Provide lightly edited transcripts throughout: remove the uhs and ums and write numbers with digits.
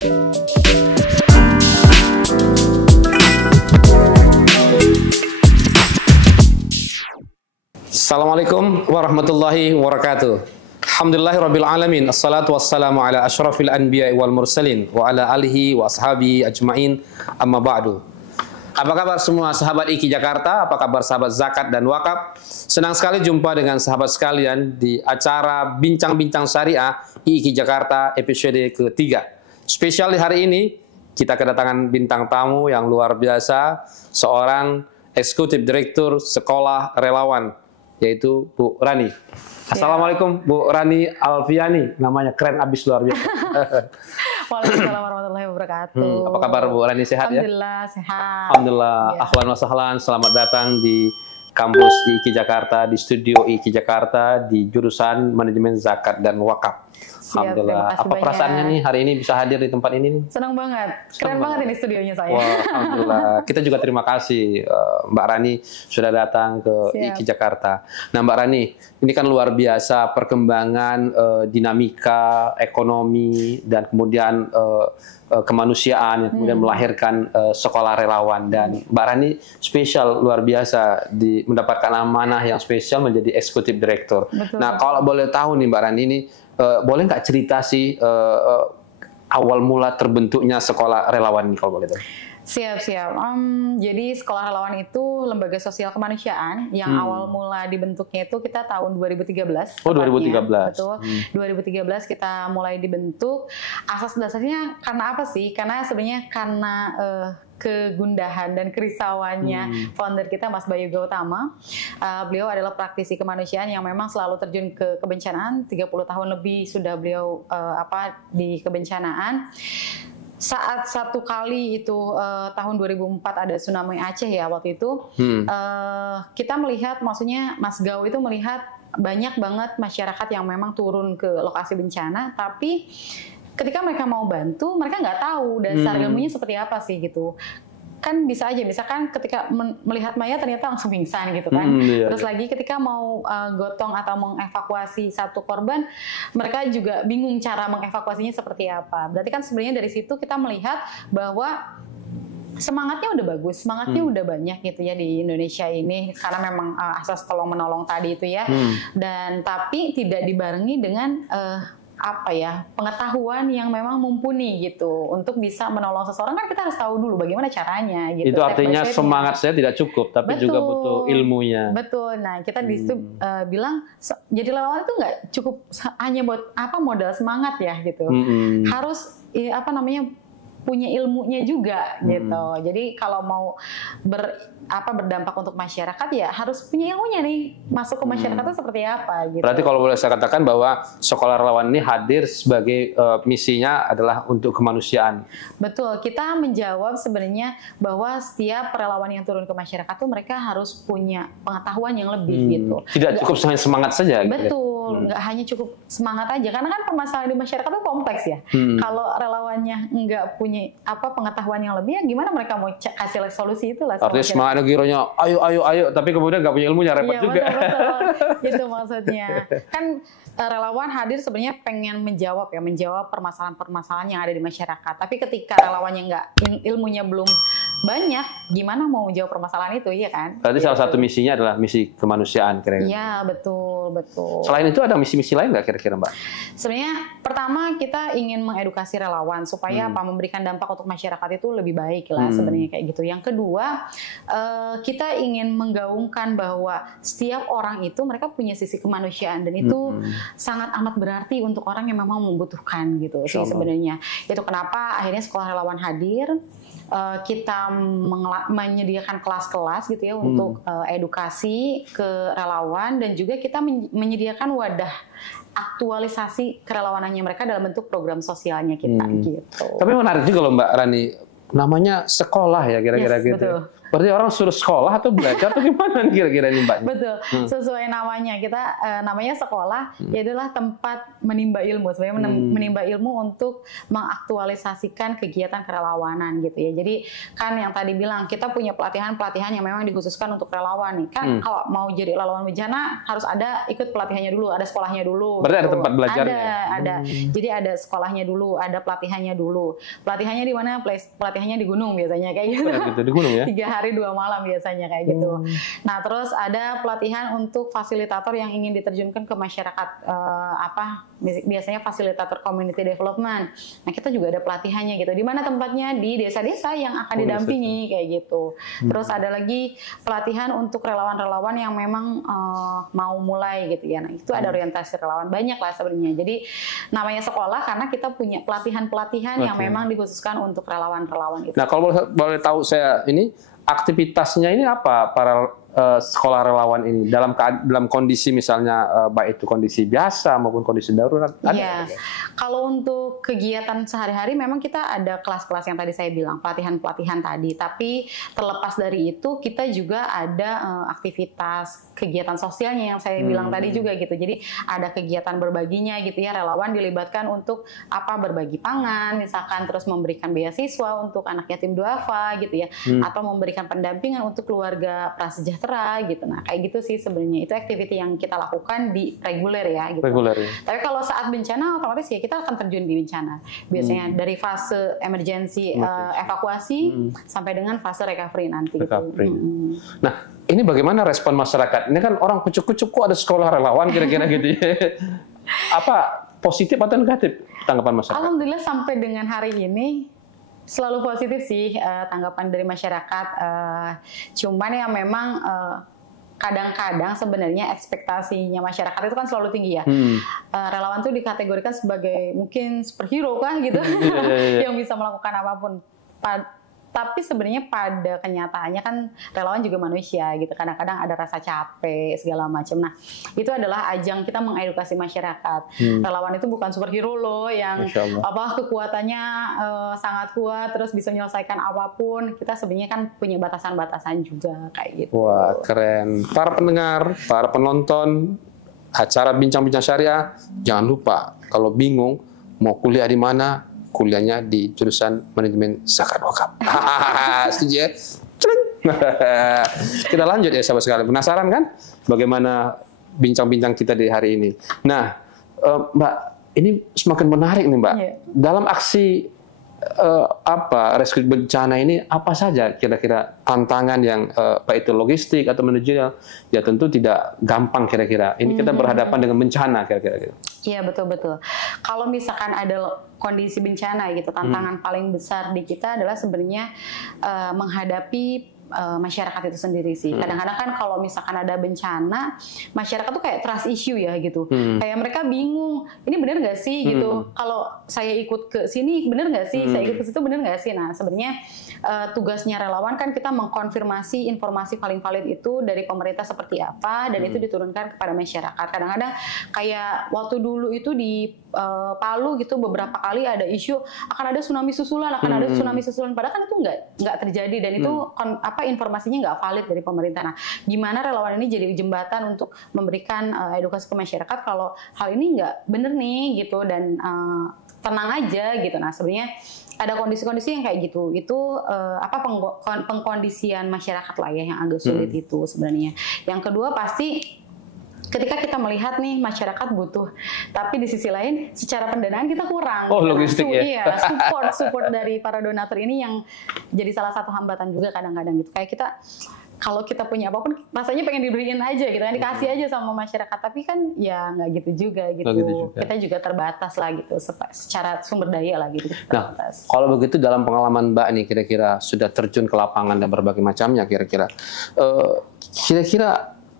Assalamualaikum warahmatullahi wabarakatuh. Alhamdulillahirabbil alamin. Assalatu wassalamu ala asyrafil anbiya'i wal mursalin wa ala alihi wa ashabihi ajmain. Amma ba'du. Apa kabar semua sahabat IKI Jakarta? Apa kabar sahabat zakat dan wakaf? Senang sekali jumpa dengan sahabat sekalian di acara Bincang-Bincang Syariah IKI Jakarta episode ketiga. Spesial di hari ini kita kedatangan bintang tamu yang luar biasa, seorang eksekutif direktur sekolah relawan, yaitu Bu Rani. Assalamualaikum Bu Rani Alfiani, namanya keren abis luar biasa. Waalaikumsalam warahmatullahi wabarakatuh. Apa kabar Bu Rani, sehat ya? Alhamdulillah sehat. Alhamdulillah, ya. Ahlan wa sahlan, selamat datang di kampus IKI Jakarta, di studio IKI Jakarta, di jurusan Manajemen Zakat dan Wakaf. Alhamdulillah. Apa perasaannya nih hari ini bisa hadir di tempat ini nih? Senang banget. Keren banget ini studionya saya. Wah, alhamdulillah. Kita juga terima kasih Mbak Rani sudah datang ke IKI Jakarta. Nah Mbak Rani, ini kan luar biasa perkembangan dinamika ekonomi dan kemudian kemanusiaan yang kemudian melahirkan sekolah relawan, dan Mbak Rani spesial luar biasa mendapatkan amanah yang spesial menjadi eksekutif direktur. Betul. Nah kalau boleh tahu nih Mbak Rani ini, boleh nggak cerita sih awal mula terbentuknya sekolah relawan ini kalau boleh tahu? Siap. Jadi sekolah relawan itu lembaga sosial kemanusiaan yang awal mula dibentuknya itu kita tahun 2013. Oh, 2013. Betul. 2013 kita mulai dibentuk. Asas dasarnya karena apa sih? Karena sebenarnya karena kegundahan dan kerisauannya founder kita Mas Bayu Gautama. Beliau adalah praktisi kemanusiaan yang memang selalu terjun ke kebencanaan. 30 tahun lebih sudah beliau di kebencanaan. Saat satu kali itu tahun 2004 ada tsunami Aceh ya waktu itu, kita melihat, maksudnya Mas Gau itu melihat banyak banget masyarakat yang memang turun ke lokasi bencana, tapi ketika mereka mau bantu, mereka nggak tahu dasar ilmunya seperti apa sih gitu. Kan bisa aja, misalkan ketika melihat mayat ternyata langsung pingsan gitu kan. Terus lagi ketika mau gotong atau mengevakuasi satu korban, mereka juga bingung cara mengevakuasinya seperti apa. Berarti kan sebenarnya dari situ kita melihat bahwa semangatnya udah bagus, semangatnya udah banyak gitu ya di Indonesia ini, karena memang asas tolong menolong tadi itu ya. Dan tapi tidak dibarengi dengan pengetahuan yang memang mumpuni gitu untuk bisa menolong seseorang. Kan kita harus tahu dulu bagaimana caranya gitu. Itu artinya semangat saya tidak cukup, tapi juga butuh ilmunya. Betul. Nah kita di situ bilang jadi relawan itu nggak cukup hanya buat modal semangat ya gitu. Harus punya ilmunya juga gitu. Jadi kalau mau berdampak untuk masyarakat ya harus punya ilmunya nih, masuk ke masyarakat itu seperti apa gitu. Berarti kalau boleh saya katakan bahwa sekolah relawan ini hadir sebagai misinya adalah untuk kemanusiaan. Betul, kita menjawab sebenarnya bahwa setiap relawan yang turun ke masyarakat itu mereka harus punya pengetahuan yang lebih gitu. Tidak cukup hanya semangat saja. Betul, nggak hanya cukup semangat aja, karena kan permasalahan di masyarakat itu kompleks ya. Kalau relawannya nggak punya pengetahuan yang lebih, ya gimana mereka mau kasih solusi itulah. Artinya semangat gironya ayo, tapi kemudian nggak punya ilmunya, repot juga. Betul. Itu maksudnya. Kan relawan hadir sebenarnya pengen menjawab permasalahan-permasalahan yang ada di masyarakat. Tapi ketika relawannya ilmunya belum banyak, gimana mau menjawab permasalahan itu, ya kan? Berarti salah satu misinya adalah misi kemanusiaan kira-kira. Iya, betul. Selain itu ada misi-misi lain nggak kira-kira Mbak? Sebenarnya pertama kita ingin mengedukasi relawan supaya memberikan dampak untuk masyarakat itu lebih baik lah sebenarnya kayak gitu. Yang kedua, kita ingin menggaungkan bahwa setiap orang itu mereka punya sisi kemanusiaan, dan itu sangat amat berarti untuk orang yang memang membutuhkan gitu sih sebenarnya. Itu kenapa akhirnya sekolah relawan hadir. Kita menyediakan kelas-kelas gitu ya untuk edukasi ke relawan, dan juga kita menyediakan wadah aktualisasi kerelawanannya mereka dalam bentuk program sosialnya kita gitu. Tapi menarik juga loh Mbak Rani, namanya sekolah ya kira-kira gitu. Betul. Berarti orang suruh sekolah atau belajar atau gimana nih kira-kira ini Mbak? Betul, sesuai namanya. Kita namanya sekolah, yaitulah tempat menimba ilmu. Sebenarnya menimba ilmu untuk mengaktualisasikan kegiatan kerelawanan gitu ya. Jadi kan yang tadi bilang, kita punya pelatihan-pelatihan yang memang dikhususkan untuk relawan nih. Kan kalau mau jadi relawan bencana harus ada ikut pelatihannya dulu, ada sekolahnya dulu. Berarti gitu. ada tempat belajarnya? Ada. Jadi ada sekolahnya dulu, ada pelatihannya dulu. Pelatihannya di mana? Pelatihannya di gunung biasanya kayak gitu. Di gunung ya? 3 hari 2 malam biasanya kayak gitu. Nah, terus ada pelatihan untuk fasilitator yang ingin diterjunkan ke masyarakat, biasanya fasilitator community development. Nah, kita juga ada pelatihannya gitu. Di mana tempatnya? Di desa-desa yang akan didampingi kayak gitu. Terus ada lagi pelatihan untuk relawan-relawan yang memang mau mulai gitu ya. Nah, itu ada orientasi relawan, banyak lah sebenarnya. Jadi namanya sekolah karena kita punya pelatihan-pelatihan yang memang dikhususkan untuk relawan-relawan itu. Nah, kalau boleh tahu saya ini aktivitasnya ini apa para sekolah relawan ini dalam kondisi misalnya baik itu kondisi biasa maupun kondisi darurat? Iya, kalau untuk kegiatan sehari-hari memang kita ada kelas-kelas yang tadi saya bilang, pelatihan-pelatihan tadi. Tapi terlepas dari itu kita juga ada aktivitas kegiatan sosialnya yang saya bilang tadi juga gitu. Jadi ada kegiatan berbaginya gitu ya, relawan dilibatkan untuk berbagi pangan misalkan, terus memberikan beasiswa untuk anak yatim duafa gitu ya, atau memberikan pendampingan untuk keluarga prasejahtera gitu. Nah, kayak gitu sih sebenarnya. Itu activity yang kita lakukan di reguler ya gitu. Reguler ya. Tapi kalau saat bencana otomatis ya kita akan terjun di bencana. Biasanya dari fase emergency evakuasi sampai dengan fase recovery nanti gitu. Nah, ini bagaimana respon masyarakat? Ini kan orang kucuk-kucuk kok ada sekolah relawan kira-kira gitu ya. Apa positif atau negatif tanggapan masyarakat? Alhamdulillah sampai dengan hari ini selalu positif sih tanggapan dari masyarakat. Cuman ya memang kadang-kadang sebenarnya ekspektasinya masyarakat itu kan selalu tinggi ya. Relawan tuh dikategorikan sebagai mungkin superhero kah gitu, yang bisa melakukan apapun. Tapi sebenarnya pada kenyataannya kan relawan juga manusia gitu. Kadang-kadang ada rasa capek segala macam. Nah, itu adalah ajang kita mengedukasi masyarakat. Relawan itu bukan superhero loh yang kekuatannya sangat kuat terus bisa menyelesaikan apapun. Kita sebenarnya kan punya batasan-batasan juga kayak gitu. Wah, keren. Para pendengar, para penonton acara Bincang-Bincang Syariah, jangan lupa kalau bingung mau kuliah di mana, kuliahnya di jurusan manajemen zakat wakaf. Setuju ya? Kita lanjut ya sahabat sekalian. Penasaran kan bagaimana bincang-bincang kita di hari ini? Nah, Mbak, ini semakin menarik nih Mbak. Dalam aksi rescue bencana ini apa saja kira-kira tantangan yang baik itu logistik atau manajerial? Ya tentu tidak gampang kira-kira. Ini kita berhadapan dengan bencana kira-kira. Iya, betul-betul. Kalau misalkan ada kondisi bencana gitu, tantangan paling besar di kita adalah sebenarnya menghadapi masyarakat itu sendiri sih. Kadang-kadang kan kalau misalkan ada bencana, masyarakat tuh kayak trust issue ya gitu. Kayak mereka bingung, ini benar nggak sih gitu. Kalau saya ikut ke sini benar nggak sih? Saya ikut ke situ benar nggak sih? Nah, sebenarnya tugasnya relawan kan kita mengkonfirmasi informasi paling valid itu dari pemerintah seperti apa, dan itu diturunkan kepada masyarakat. Kadang-kadang kayak waktu dulu itu di Palu gitu beberapa kali ada isu akan ada tsunami susulan, padahal kan itu nggak terjadi, dan itu informasinya nggak valid dari pemerintah. Nah, gimana relawan ini jadi jembatan untuk memberikan edukasi ke masyarakat kalau hal ini nggak bener nih gitu, dan tenang aja gitu. Nah, sebenarnya ada kondisi-kondisi yang kayak gitu. Itu pengkondisian masyarakat lah ya yang agak sulit itu sebenarnya. Yang kedua pasti ketika kita melihat nih masyarakat butuh, tapi di sisi lain secara pendanaan kita kurang. Oh, logistik ya. Iya, support dari para donatur ini yang jadi salah satu hambatan juga kadang-kadang gitu. Kayak kita kalau kita punya apapun rasanya pengen diberiin aja gitu kan, dikasih aja sama masyarakat, tapi kan ya nggak gitu juga gitu. Kita juga terbatas lah gitu secara sumber daya lah gitu. Nah, kalau begitu dalam pengalaman Mbak nih kira-kira sudah terjun ke lapangan dan berbagai macamnya kira-kira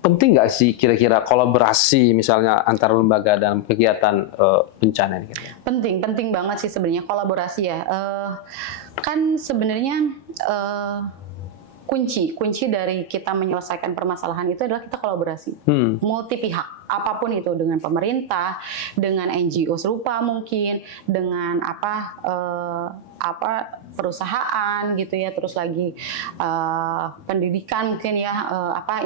penting nggak sih kira-kira kolaborasi misalnya antara lembaga dalam kegiatan bencana ini? Penting banget sih sebenarnya kolaborasi ya. Kan sebenarnya kunci dari kita menyelesaikan permasalahan itu adalah kita kolaborasi multi pihak. apapun itu, dengan pemerintah, dengan NGO serupa mungkin, dengan perusahaan gitu ya, terus lagi pendidikan mungkin ya,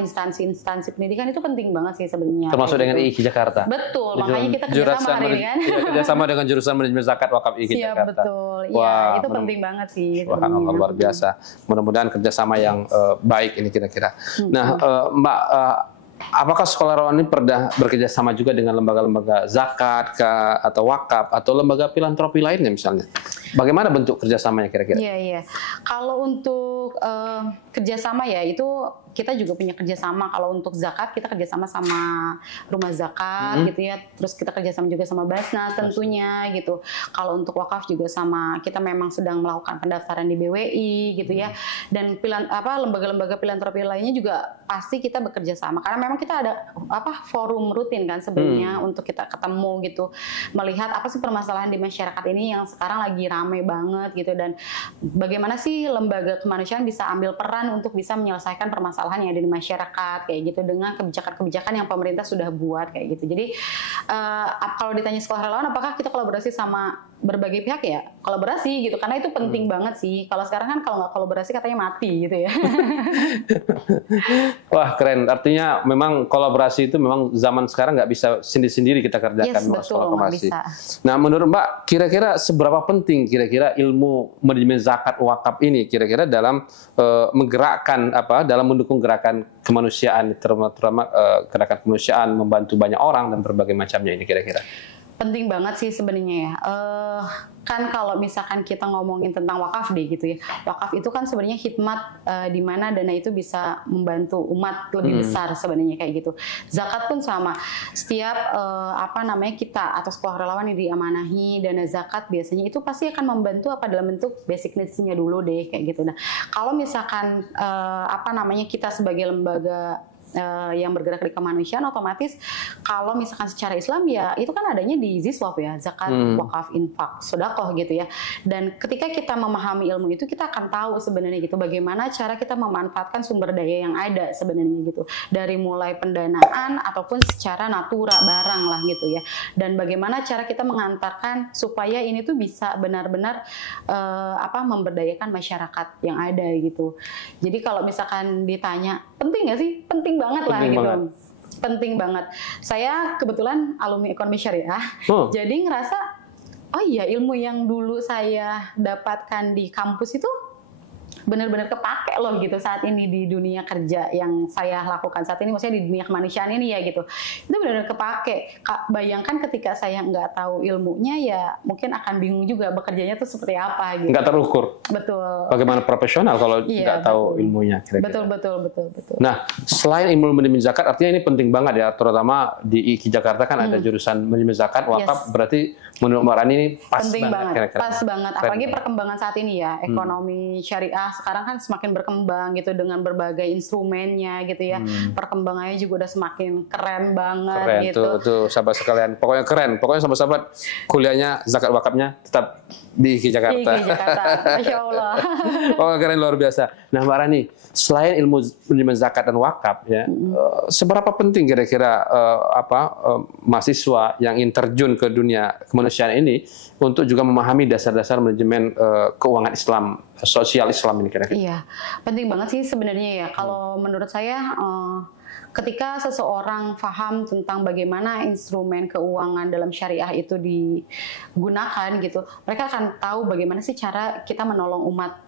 instansi-instansi pendidikan itu penting banget sih sebenarnya. Termasuk dengan IIKI Jakarta. Betul, makanya kita kerjasama hari ini kan. Iya, kerjasama dengan jurusan manajemen zakat wakaf IIKI Siap, Jakarta. betul. Iya, itu penting banget sih. Wah, luar biasa. Mudah-mudahan kerjasama yang baik ini kira-kira. Nah, Mbak, apakah Sekolah Relawan ini pernah bekerja sama juga dengan lembaga-lembaga zakat atau wakaf atau lembaga filantropi lainnya misalnya? Bagaimana bentuk kerjasamanya kira-kira? Iya. Kalau untuk kerjasama ya itu kita juga punya kerjasama. Kalau untuk zakat kita kerjasama sama rumah zakat gitu ya. Terus kita kerjasama juga sama Basnas tentunya gitu. Kalau untuk wakaf juga sama, kita memang sedang melakukan pendaftaran di BWI gitu ya. Dan lembaga-lembaga filantropi lainnya juga pasti kita bekerja sama. Karena memang kita ada forum rutin kan sebenarnya untuk kita ketemu gitu, melihat apa sih permasalahan di masyarakat ini yang sekarang lagi rame banget gitu, dan bagaimana sih lembaga kemanusiaan bisa ambil peran untuk bisa menyelesaikan permasalahan yang ada di masyarakat kayak gitu dengan kebijakan-kebijakan yang pemerintah sudah buat kayak gitu. Jadi kalau ditanya Sekolah Relawan apakah kita kolaborasi sama berbagai pihak, ya kolaborasi gitu, karena itu penting banget sih. Kalau sekarang kan kalau nggak kolaborasi katanya mati gitu ya. Wah, keren. Artinya memang kolaborasi itu memang zaman sekarang nggak bisa sendiri-sendiri kita kerjakan. Yes, betul, nggak bisa. Nah, menurut Mbak, kira-kira seberapa penting kira-kira ilmu manajemen zakat wakaf ini kira-kira dalam menggerakkan dalam mendukung gerakan kemanusiaan, terutama gerakan kemanusiaan membantu banyak orang dan berbagai macamnya ini kira-kira? Penting banget sih sebenarnya ya. Kan kalau misalkan kita ngomongin tentang wakaf deh gitu ya. Wakaf itu kan sebenarnya khidmat di mana dana itu bisa membantu umat lebih besar sebenarnya kayak gitu. Zakat pun sama. Setiap kita atau Sekolah Relawan yang diamanahi dana zakat biasanya itu pasti akan membantu dalam bentuk basic needs-nya dulu deh kayak gitu. Nah, kalau misalkan kita sebagai lembaga yang bergerak di kemanusiaan, otomatis kalau misalkan secara Islam ya itu kan adanya di ziswaf ya, zakat, wakaf, infak, sedekah gitu ya. Dan ketika kita memahami ilmu itu, kita akan tahu sebenarnya gitu bagaimana cara kita memanfaatkan sumber daya yang ada sebenarnya gitu, dari mulai pendanaan ataupun secara natura barang lah gitu ya. Dan bagaimana cara kita mengantarkan supaya ini tuh bisa benar-benar memberdayakan masyarakat yang ada gitu. Jadi kalau misalkan ditanya penting nggak sih? Penting banget lah gitu. Penting banget. Saya kebetulan alumni ekonomi syariah, jadi ngerasa ilmu yang dulu saya dapatkan di kampus itu benar-benar kepake loh gitu saat ini di dunia kerja yang saya lakukan saat ini, maksudnya di dunia kemanusiaan ini ya gitu. Itu benar-benar kepake. Bayangkan ketika saya nggak tahu ilmunya, ya mungkin akan bingung juga bekerjanya tuh seperti apa gitu. Nggak terukur. Betul. Bagaimana profesional kalau nggak tahu ilmunya kira-kira. Betul. Nah, selain ilmu manajemen zakat, artinya ini penting banget ya, terutama di IIKI Jakarta kan ada jurusan manajemen zakat wakaf. Berarti menurut Mbak Rani ini pas penting banget. Kira-kira. Pas banget. Apalagi perkembangan saat ini ya, ekonomi syariah sekarang kan semakin berkembang gitu dengan berbagai instrumennya gitu ya. Perkembangannya juga udah semakin keren banget gitu. Tuh sahabat sekalian. Pokoknya keren. Pokoknya sahabat-sahabat kuliahnya zakat wakafnya tetap di IIKI Jakarta. IIKI Jakarta. Masya Allah. Pokoknya keren luar biasa. Nah, Mbak Rani, selain ilmu manajemen zakat dan wakaf ya, seberapa penting kira-kira mahasiswa yang ingin terjun ke dunia kemanusiaan ini untuk juga memahami dasar-dasar manajemen keuangan Islam, sosial Islam ini kira-kira? Iya, penting banget sih sebenarnya ya. Kalau menurut saya, ketika seseorang paham tentang bagaimana instrumen keuangan dalam syariah itu digunakan gitu, mereka akan tahu bagaimana sih cara kita menolong umat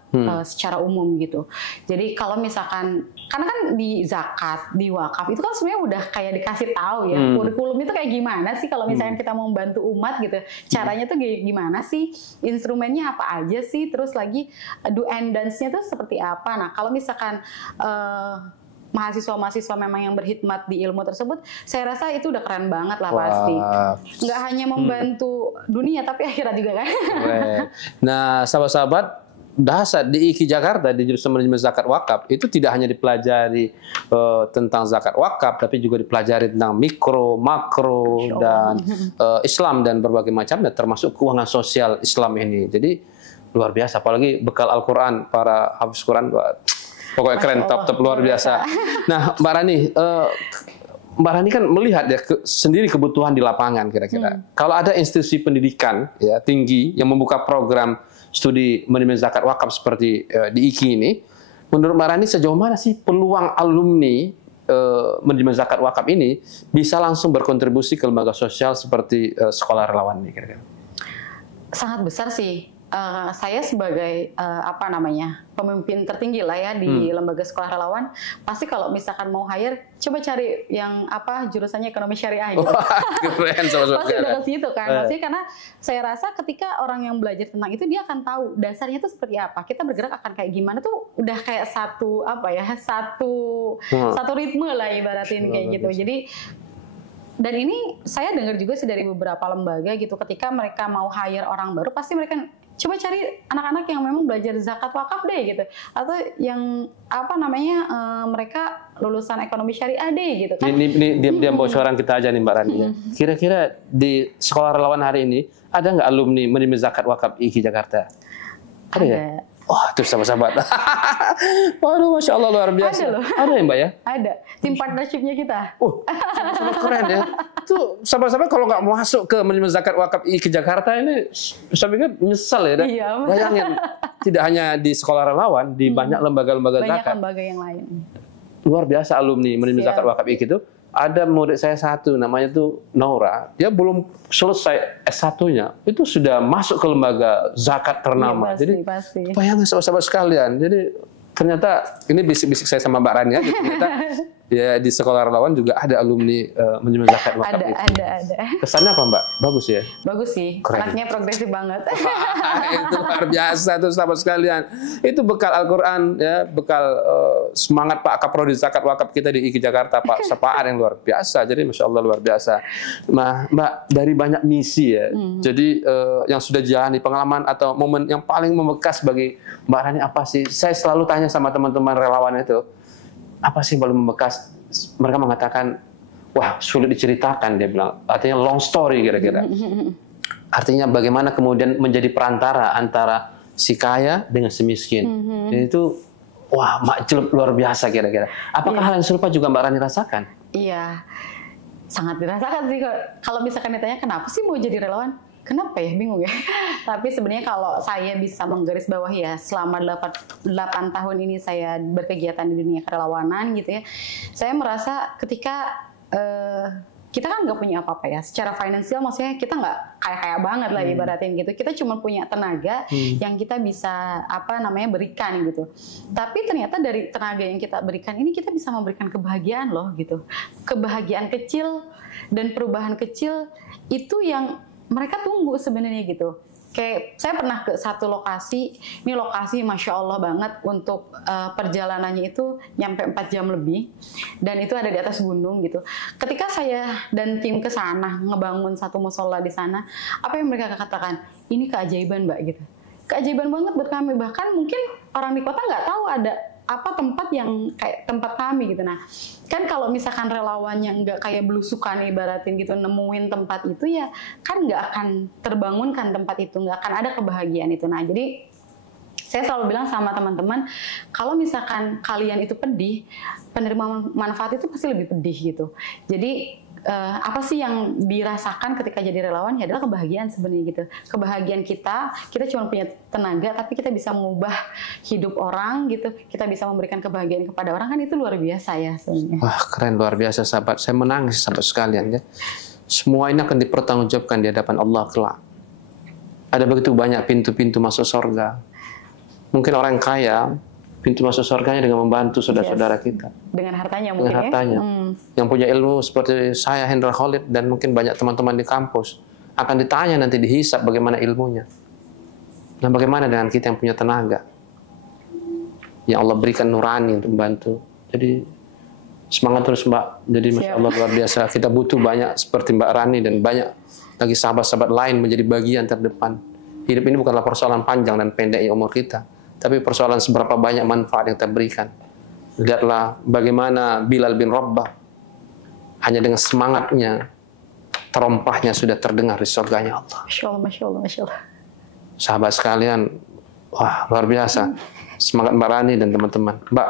secara umum gitu. Jadi kalau misalkan, karena kan di zakat, di wakaf itu kan sebenarnya udah kayak dikasih tahu ya, kurikulum itu kayak gimana sih kalau misalkan kita mau membantu umat gitu, caranya tuh gimana sih, instrumennya apa aja sih, terus lagi do and dance-nya tuh seperti apa. Nah, kalau misalkan mahasiswa-mahasiswa memang yang berkhidmat di ilmu tersebut, saya rasa itu udah keren banget lah pasti. Nggak hanya membantu dunia, tapi akhirat juga kan. Nah, sahabat-sahabat, bahasa di IIKI Jakarta di jurusan manajemen zakat wakaf itu tidak hanya dipelajari tentang zakat wakaf, tapi juga dipelajari tentang mikro, makro, dan Islam dan berbagai macamnya, termasuk keuangan sosial Islam ini. Jadi luar biasa, apalagi bekal Al-Quran, para hafiz Quran, pokoknya keren, top luar biasa. Nah, Mbak Rani, Mbak Rani kan melihat ya sendiri kebutuhan di lapangan kira-kira. Kalau ada institusi pendidikan ya tinggi yang membuka program studi manajemen zakat wakaf seperti di IKI ini, menurut Mbak Rani sejauh mana sih peluang alumni manajemen zakat wakaf ini bisa langsung berkontribusi ke lembaga sosial seperti sekolah relawan ini kira-kira? Sangat besar sih. Saya sebagai pemimpin tertinggi lah ya di lembaga sekolah relawan, pasti kalau misalkan mau hire, coba cari yang jurusannya ekonomi syariah gitu. Keren, Pasti udah ke situ kan. Maksudnya karena saya rasa ketika orang yang belajar tentang itu, dia akan tahu dasarnya itu seperti apa. Kita bergerak akan kayak gimana tuh udah kayak satu ritme lah ibaratin kayak gitu. Jadi dan ini saya dengar juga sih dari beberapa lembaga gitu, ketika mereka mau hire orang baru, pasti mereka coba cari anak-anak yang memang belajar zakat wakaf deh gitu, atau yang mereka lulusan ekonomi syariah deh gitu kan. Ini diam-diam bocoran kita aja nih Mbak Rani ya. Kira-kira di sekolah relawan hari ini ada nggak alumni manajemen zakat wakaf IKI Jakarta? Ada ya? Wah, itu sahabat-sahabat. Waduh, Masya Allah luar biasa. Ada loh. Ada ya Mbak ya? Ada. Tim partnership-nya kita. Sama keren ya. Tuh sahabat-sahabat kalau nggak masuk ke manajemen zakat wakaf IKI Jakarta ini, saya pikir nyesal ya. Iya. Bayangin, tidak hanya di sekolah relawan, di banyak lembaga-lembaga zakat. Banyak lembaga yang lain. Luar biasa alumni manajemen zakat wakaf IKI itu. Ada murid saya satu, namanya tuh Naura. Dia belum selesai S1-nya, itu sudah masuk ke lembaga zakat ternama. Iya, pasti. Bayangin sahabat-sahabat sekalian. Jadi ternyata ini bisik-bisik saya sama Mbak Rani ya. Ternyata ya di sekolah relawan juga ada alumni manajemen zakat wakaf. Ada. Kesannya apa Mbak? Bagus ya? Bagus sih. Keren. Anaknya progresif banget. Itu luar biasa tuh sahabat sekalian. Itu bekal Al-Quran ya, bekal semangat Pak Kaprodi zakat wakaf kita di IKI Jakarta, Pak Sapaan yang luar biasa. Jadi Masya Allah luar biasa. Nah Mbak, dari banyak misi ya, jadi yang sudah jalani pengalaman atau momen yang paling membekas bagi Mbak Rani apa sih? Saya selalu tanya sama teman-teman relawan itu, apa sih yang paling membekas? Mereka mengatakan, wah sulit diceritakan, dia bilang. Artinya long story kira-kira. Artinya bagaimana kemudian menjadi perantara antara si kaya dengan si miskin. Dan itu, wah makjub luar biasa kira-kira. Apakah hal yang serupa juga Mbak Rani rasakan? Iya, sangat dirasakan sih. Kalau misalkan ditanya kenapa sih mau jadi relawan? Kenapa ya? Bingung ya. Tapi sebenarnya kalau saya bisa menggarisbawahi ya, selama 8 tahun ini saya berkegiatan di dunia kerelawanan gitu ya, saya merasa ketika kita kan nggak punya apa-apa ya, secara finansial maksudnya kita nggak kaya-kaya banget lah ibaratin gitu. Kita cuma punya tenaga yang kita bisa berikan gitu. Tapi ternyata dari tenaga yang kita berikan ini kita bisa memberikan kebahagiaan loh gitu. Kebahagiaan kecil dan perubahan kecil itu yang mereka tunggu sebenarnya gitu. Kayak saya pernah ke satu lokasi, ini lokasi Masya Allah banget untuk perjalanannya itu nyampe 4 jam lebih, dan itu ada di atas gunung gitu. Ketika saya dan tim ke sana ngebangun satu musola di sana, apa yang mereka katakan? Ini keajaiban Mbak gitu. Keajaiban banget buat kami, bahkan mungkin orang di kota nggak tahu ada tempat yang kayak tempat kami gitu. Nah kan kalau misalkan relawannya nggak kayak belusukan ibaratin gitu nemuin tempat itu, ya kan nggak akan terbangunkan tempat itu, nggak akan ada kebahagiaan itu. Nah jadi saya selalu bilang sama teman-teman, kalau misalkan kalian itu pedih, penerima manfaat itu pasti lebih pedih gitu. Jadi apa sih yang dirasakan ketika jadi relawan? Ya adalah kebahagiaan sebenarnya gitu. Kebahagiaan kita cuma punya tenaga, tapi kita bisa mengubah hidup orang gitu. Kita bisa memberikan kebahagiaan kepada orang, kan itu luar biasa ya sebenarnya. Wah keren, luar biasa sahabat. Saya menangis sahabat sekalian ya. Semua ini akan dipertanggungjawabkan di hadapan Allah kelak. Ada begitu banyak pintu-pintu masuk surga. Mungkin orang kaya, pintu masuk surganya dengan membantu saudara-saudara kita. Dengan hartanya mungkin. Dengan hartanya. Yang punya ilmu seperti saya, Hendra Khalid, dan mungkin banyak teman-teman di kampus, akan ditanya nanti dihisap bagaimana ilmunya. Dan bagaimana dengan kita yang punya tenaga, yang Allah berikan nurani untuk membantu. Jadi semangat terus Mbak. Jadi Masya Allah luar biasa. Kita butuh banyak seperti Mbak Rani dan banyak lagi sahabat-sahabat lain menjadi bagian terdepan. Hidup ini bukanlah persoalan panjang dan pendeknya umur kita, tapi persoalan seberapa banyak manfaat yang kita berikan. Lihatlah bagaimana Bilal bin Rabah, hanya dengan semangatnya, terompahnya sudah terdengar di surganya Allah. Masya Allah, Masya Allah, Masya Allah. Sahabat sekalian, wah luar biasa. Semangat Mbak Rani dan teman-teman. Mbak,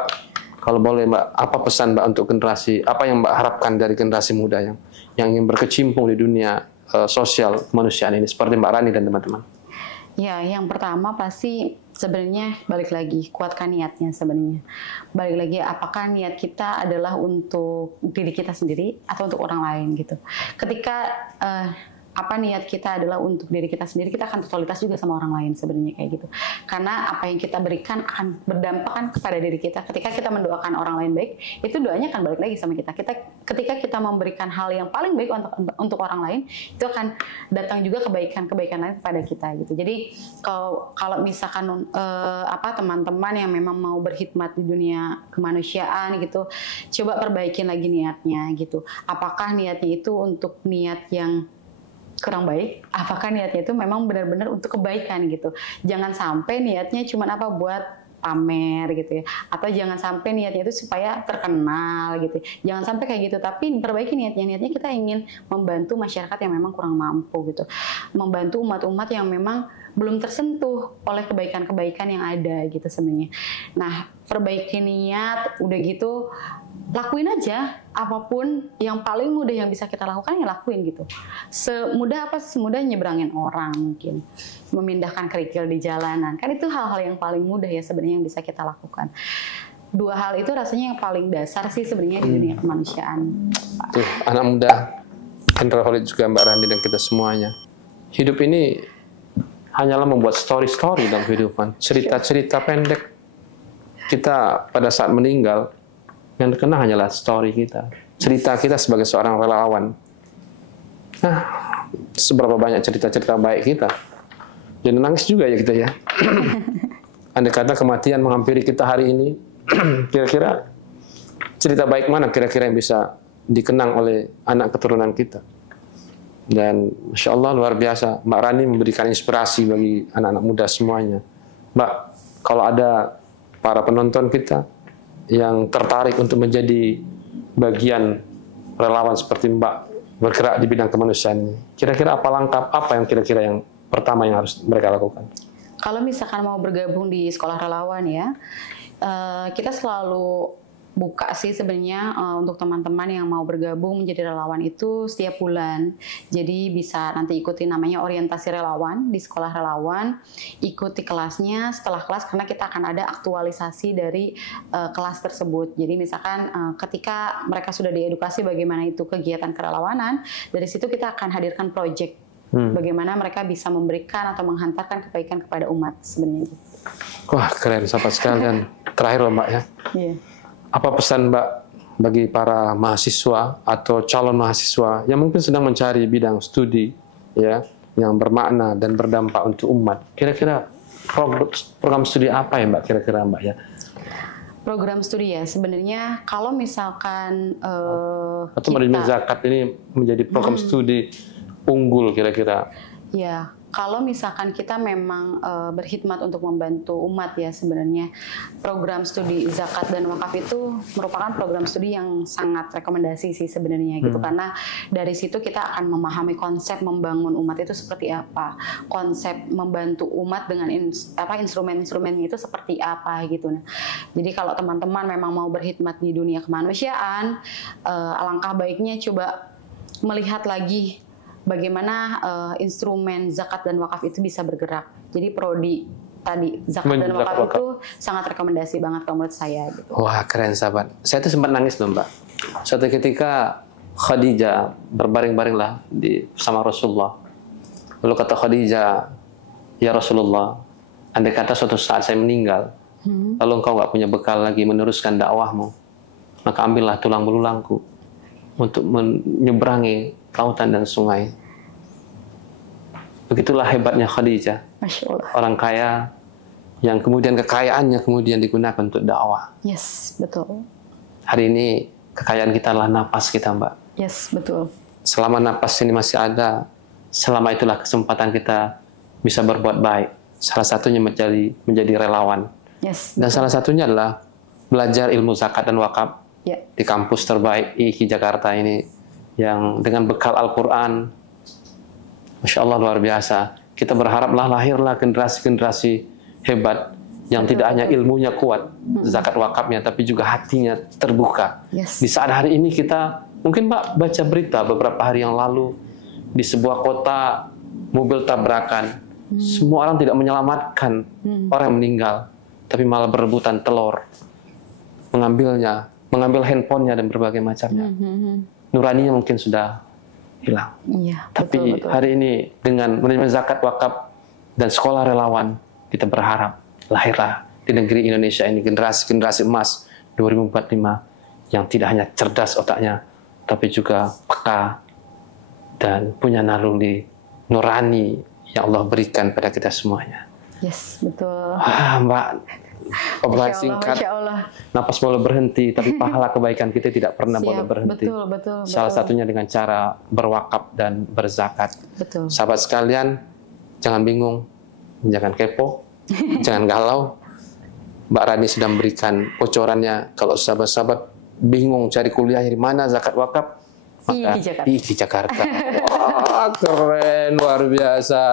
Kalau boleh Mbak, apa pesan Mbak untuk generasi, apa yang Mbak harapkan dari generasi muda yang ingin berkecimpung di dunia sosial kemanusiaan ini, seperti Mbak Rani dan teman-teman? Ya, yang pertama pasti sebenarnya balik lagi, kuatkan niatnya sebenarnya. Balik lagi, apakah niat kita adalah untuk diri kita sendiri atau untuk orang lain gitu. Ketika apa niat kita adalah untuk diri kita sendiri, kita akan totalitas juga sama orang lain sebenarnya kayak gitu. Karena apa yang kita berikan akan berdampak kan kepada diri kita. Ketika kita mendoakan orang lain baik, itu doanya akan balik lagi sama kita. Ketika kita memberikan hal yang paling baik untuk orang lain, itu akan datang juga kebaikan lain kepada kita gitu. Jadi kalau misalkan teman-teman yang memang mau berkhidmat di dunia kemanusiaan gitu, coba perbaikin lagi niatnya gitu. Apakah niatnya itu untuk niat yang kurang baik, apakah niatnya itu memang benar-benar untuk kebaikan gitu. Jangan sampai niatnya cuma buat pamer gitu ya, atau jangan sampai niatnya itu supaya terkenal gitu. Jangan sampai kayak gitu, tapi perbaiki niatnya kita ingin membantu masyarakat yang memang kurang mampu gitu, membantu umat-umat yang memang belum tersentuh oleh kebaikan-kebaikan yang ada gitu sebenarnya. Nah, perbaiki niat, udah gitu lakuin aja apapun yang paling mudah yang bisa kita lakukan, ya lakuin gitu. Semudah nyebrangin orang, mungkin memindahkan kerikil di jalanan, kan itu hal-hal yang paling mudah ya sebenarnya yang bisa kita lakukan. Dua hal itu rasanya yang paling dasar sih sebenarnya di dunia kemanusiaan. Tuh, anak muda, Hendra Khalid juga Mbak Randi dan kita semuanya, hidup ini hanyalah membuat story-story dalam kehidupan, cerita-cerita pendek kita pada saat meninggal. Yang terkena hanyalah story kita, cerita kita sebagai seorang relawan. Nah, seberapa banyak cerita-cerita baik kita. Jadi nangis juga ya kita ya. Andai kata kematian menghampiri kita hari ini, kira-kira cerita baik mana kira-kira yang bisa dikenang oleh anak keturunan kita. Dan Masya Allah luar biasa, Mbak Rani memberikan inspirasi bagi anak-anak muda semuanya. Mbak, kalau ada para penonton kita yang tertarik untuk menjadi bagian relawan seperti Mbak bergerak di bidang kemanusiaan ini, kira-kira apa yang kira-kira yang pertama yang harus mereka lakukan? Kalau misalkan mau bergabung di sekolah relawan ya, kita selalu buka sih sebenarnya untuk teman-teman yang mau bergabung menjadi relawan itu setiap bulan. Jadi bisa nanti ikuti namanya orientasi relawan di sekolah relawan, ikuti kelasnya. Setelah kelas karena kita akan ada aktualisasi dari kelas tersebut. Jadi misalkan ketika mereka sudah diedukasi bagaimana itu kegiatan kerelawanan, dari situ kita akan hadirkan project bagaimana mereka bisa memberikan atau menghantarkan kebaikan kepada umat sebenarnya. Wah, keren sahabat sekalian. Terakhir loh Mbak ya. Iya. Apa pesan Mbak bagi para mahasiswa atau calon mahasiswa yang mungkin sedang mencari bidang studi ya yang bermakna dan berdampak untuk umat? Kira-kira program studi apa ya Mbak kira-kira Mbak ya? Program studi ya sebenarnya kalau misalkan atau manajemen zakat ini menjadi program studi unggul kira-kira? Ya, kalau misalkan kita memang berkhidmat untuk membantu umat ya sebenarnya program studi zakat dan wakaf itu merupakan program studi yang sangat rekomendasi sih sebenarnya gitu, karena dari situ kita akan memahami konsep membangun umat itu seperti apa, konsep membantu umat dengan instrumen-instrumennya itu seperti apa gitu. Nah, jadi kalau teman-teman memang mau berkhidmat di dunia kemanusiaan, alangkah baiknya coba melihat lagi bagaimana instrumen zakat dan wakaf itu bisa bergerak. Jadi prodi tadi zakat dan wakaf itu sangat rekomendasi banget kalau menurut saya. Gitu. Wah keren sahabat. Saya tuh sempat nangis loh Mbak. Suatu ketika Khadijah berbaring-baringlah sama Rasulullah. Lalu kata Khadijah, ya Rasulullah, andai kata suatu saat saya meninggal, lalu engkau nggak punya bekal lagi meneruskan dakwahmu, maka ambillah tulang belulangku untuk menyeberangi lautan dan sungai. Begitulah hebatnya Khadijah. Masya Allah. Orang kaya yang kemudian kekayaannya kemudian digunakan untuk dakwah. Yes, betul. Hari ini kekayaan kita adalah napas kita, Mbak. Yes, betul. Selama napas ini masih ada, selama itulah kesempatan kita bisa berbuat baik. Salah satunya menjadi relawan. Yes. Dan salah satunya adalah belajar ilmu zakat dan wakaf di kampus terbaik IKI Jakarta ini, yang dengan bekal Al-Quran, Masya Allah luar biasa. Kita berharaplah lahirlah generasi-generasi hebat yang tidak hanya ilmunya kuat, zakat wakafnya, tapi juga hatinya terbuka. Yes. Di saat hari ini kita, mungkin Mbak baca berita beberapa hari yang lalu, di sebuah kota mobil tabrakan, semua orang tidak menyelamatkan orang yang meninggal, tapi malah berebutan telur, mengambil handphonenya dan berbagai macamnya. Nuraninya mungkin sudah hilang. Iya, Tapi betul. hari ini dengan menerima zakat wakaf dan sekolah relawan, kita berharap lahirlah di negeri Indonesia ini generasi emas 2045 yang tidak hanya cerdas otaknya, tapi juga peka dan punya naluri nurani yang Allah berikan pada kita semuanya. Yes, betul. Mbak, obrolan Masya singkat, Allah. napas boleh berhenti, tapi pahala kebaikan kita tidak pernah boleh berhenti. Betul. Salah satunya dengan cara berwakaf dan berzakat. Betul. Sahabat sekalian, jangan bingung, jangan kepo, jangan galau. Mbak Rani sudah memberikan bocorannya. Kalau sahabat-sahabat bingung cari kuliah di mana zakat wakaf, maka di Jakarta. Wah, keren, luar biasa.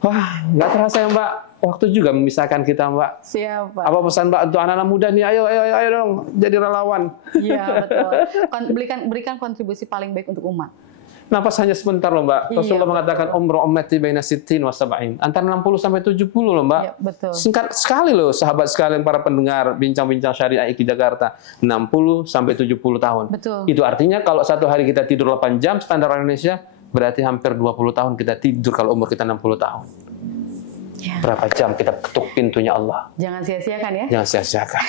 Wah, nggak terasa ya Mbak, waktu juga memisahkan kita Mbak. Siapa? Apa pesan Mbak untuk anak-anak muda nih? Ayo dong, jadi relawan. Iya, betul. Berikan kontribusi paling baik untuk umat. Nafas hanya sebentar loh Mbak. Rasulullah mengatakan umru ummati baina sittin wa sab'in. Antara 60 sampai 70 loh Mbak. Iya, betul. Singkat sekali loh sahabat sekalian para pendengar bincang-bincang syariah IKI Jakarta. 60 sampai 70 tahun. Betul. Itu artinya kalau satu hari kita tidur 8 jam standar Indonesia, berarti hampir 20 tahun kita tidur kalau umur kita 60 tahun. Ya. Berapa jam kita ketuk pintunya Allah. Jangan sia-siakan ya. Jangan sia-siakan.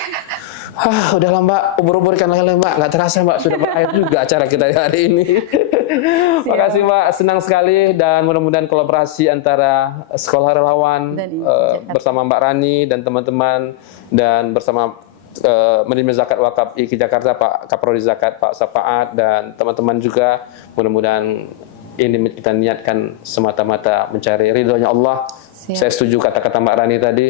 Udahlah Mbak, ubur-uburkan lele Mbak. Nggak terasa Mbak, sudah berakhir juga acara kita hari ini. Makasih Mbak, senang sekali dan mudah-mudahan kolaborasi antara sekolah relawan bersama Mbak Rani dan teman-teman dan bersama menerima zakat wakaf IKI Jakarta Pak Kaprodi Zakat Pak Sapaat dan teman-teman juga, mudah-mudahan ini kita niatkan semata-mata mencari ridhonya Allah. Siap. Saya setuju kata-kata Mbak Rani tadi.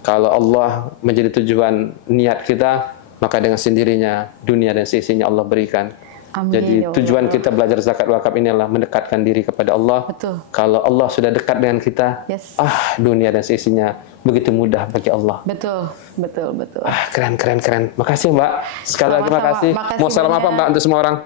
Kalau Allah menjadi tujuan niat kita, maka dengan sendirinya dunia dan sisinya Allah berikan. Amin, Jadi ya Allah. tujuan kita belajar zakat wakaf ini adalah mendekatkan diri kepada Allah. Betul. Kalau Allah sudah dekat dengan kita, Yes. dunia dan sisinya begitu mudah bagi Allah. Betul. Keren. Makasih Mbak. Sekali lagi makasih. Mau salam apa Mbak untuk semua orang?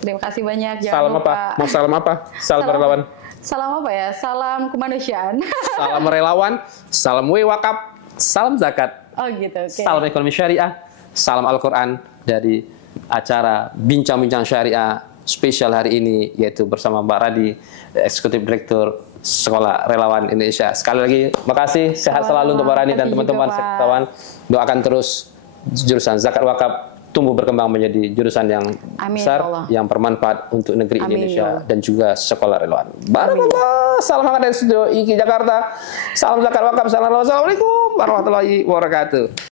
Terima kasih banyak. Jangan Salam lupa. apa? Mau salam apa? Salam relawan. Salam apa ya? Salam kemanusiaan. Salam relawan. Salam wakaf. Salam zakat. Oh gitu. Okay. Salam ekonomi syariah. Salam Al-Quran dari acara Bincang-Bincang Syariah spesial hari ini, yaitu bersama Mbak Radi, Eksekutif Direktur Sekolah Relawan Indonesia. Sekali lagi, makasih. Sehat selalu untuk Mbak Radi dan teman-teman sekalian. Doakan terus jurusan zakat wakaf tumbuh berkembang menjadi jurusan yang besar, yang bermanfaat untuk negeri Indonesia dan juga sekolah relawan. Barakallah. Salam hangat dari studio IKI Jakarta. Salam zakat wakaf. Assalamualaikum warahmatullahi wabarakatuh.